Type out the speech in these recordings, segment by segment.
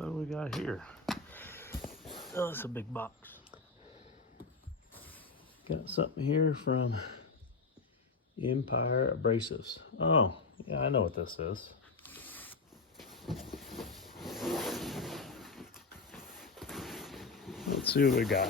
What do we got here? Oh, it's a big box. Got something here from Empire Abrasives. Oh, yeah, I know what this is. Let's see what we got.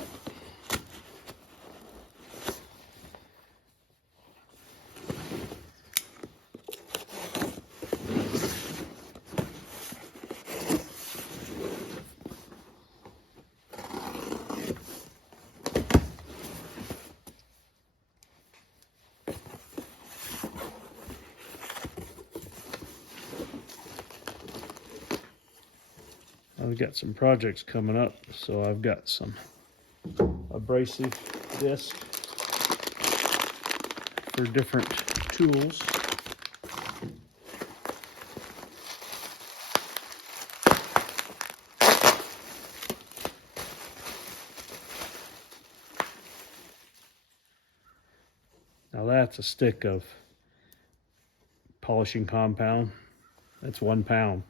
I've got some projects coming up, so I've got some abrasive disc for different tools. Now that's a stick of polishing compound. That's 1 pound.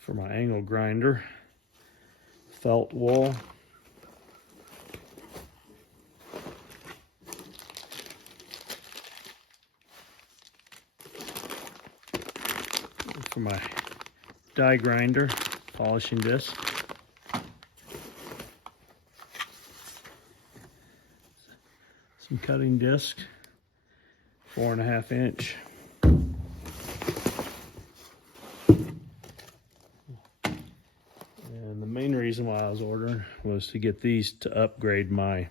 For my angle grinder, felt wool. For my die grinder, polishing disc. Some cutting disc, 4.5 inch. And the main reason why I was ordering was to get these to upgrade my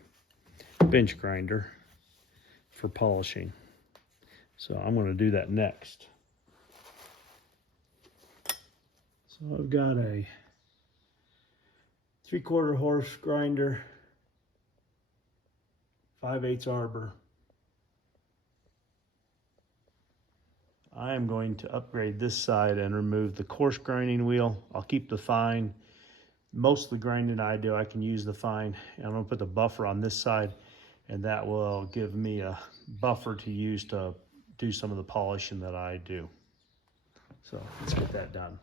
bench grinder for polishing. So I'm going to do that next. So I've got a 3/4 horse grinder, 5/8 arbor. I am going to upgrade this side and remove the coarse grinding wheel. I'll keep the fine. Most of the grinding I do, I can use the fine. And I'm going to put the buffer on this side, and that will give me a buffer to use to do some of the polishing that I do. So let's get that done.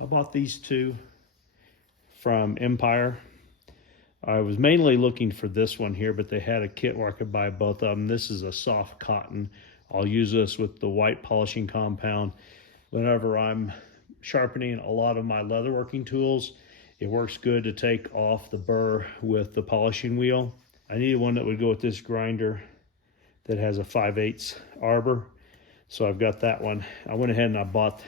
I bought these two from Empire. I was mainly looking for this one here, but they had a kit where I could buy both of them. This is a soft cotton. I'll use this with the white polishing compound. Whenever I'm sharpening a lot of my leatherworking tools, it works good to take off the burr with the polishing wheel. I needed one that would go with this grinder that has a 5/8 arbor. So I've got that one. I went ahead and I bought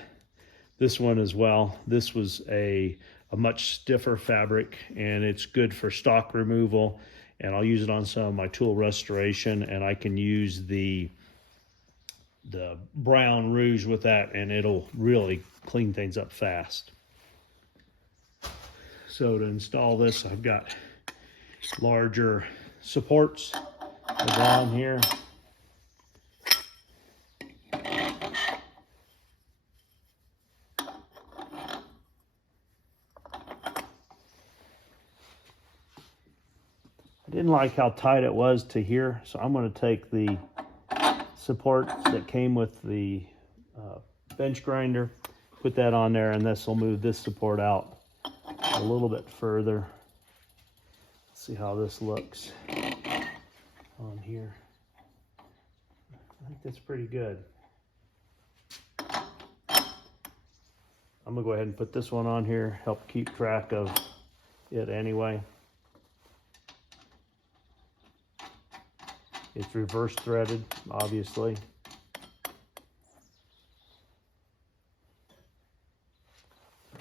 this one as well. This was a much stiffer fabric, and it's good for stock removal, and I'll use it on some of my tool restoration, and I can use the brown rouge with that, and it'll really clean things up fast. So to install this, I've got larger supports down here. I didn't like how tight it was to here, so I'm going to take the support that came with the bench grinder, put that on there, and this will move this support out a little bit further. Let's see how this looks on here. I think that's pretty good. I'm gonna go ahead and put this one on here, help keep track of it anyway. It's reverse threaded, obviously.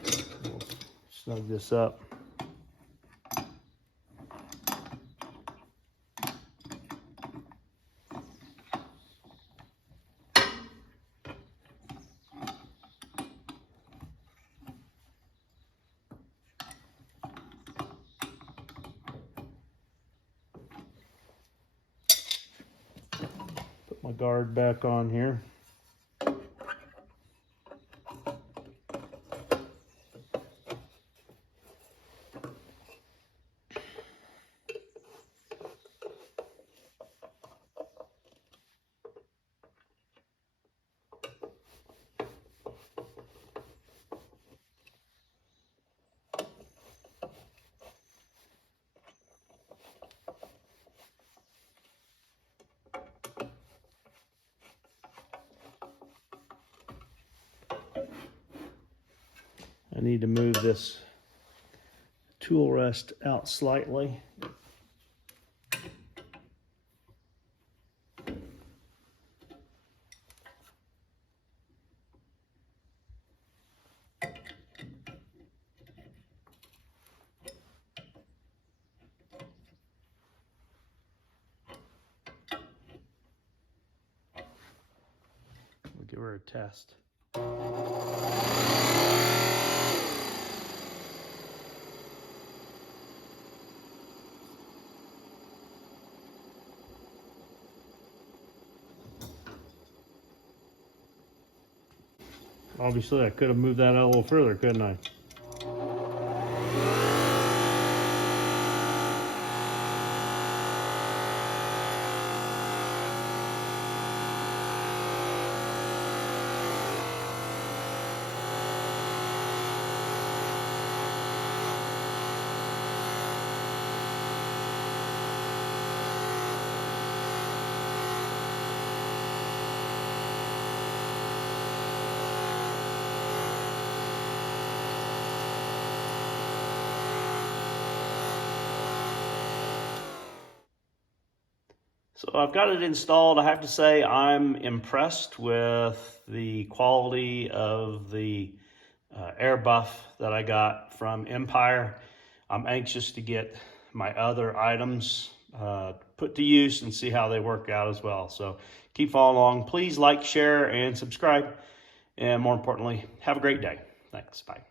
We'll snug this up. Put my guard back on here. I need to move this tool rest out slightly. We'll give her a test. Obviously, I could have moved that out a little further, couldn't I? So I've got it installed. I have to say I'm impressed with the quality of the air buff that I got from Empire. I'm anxious to get my other items put to use and see how they work out as well. So keep following along. Please like, share, and subscribe. And more importantly, have a great day. Thanks. Bye.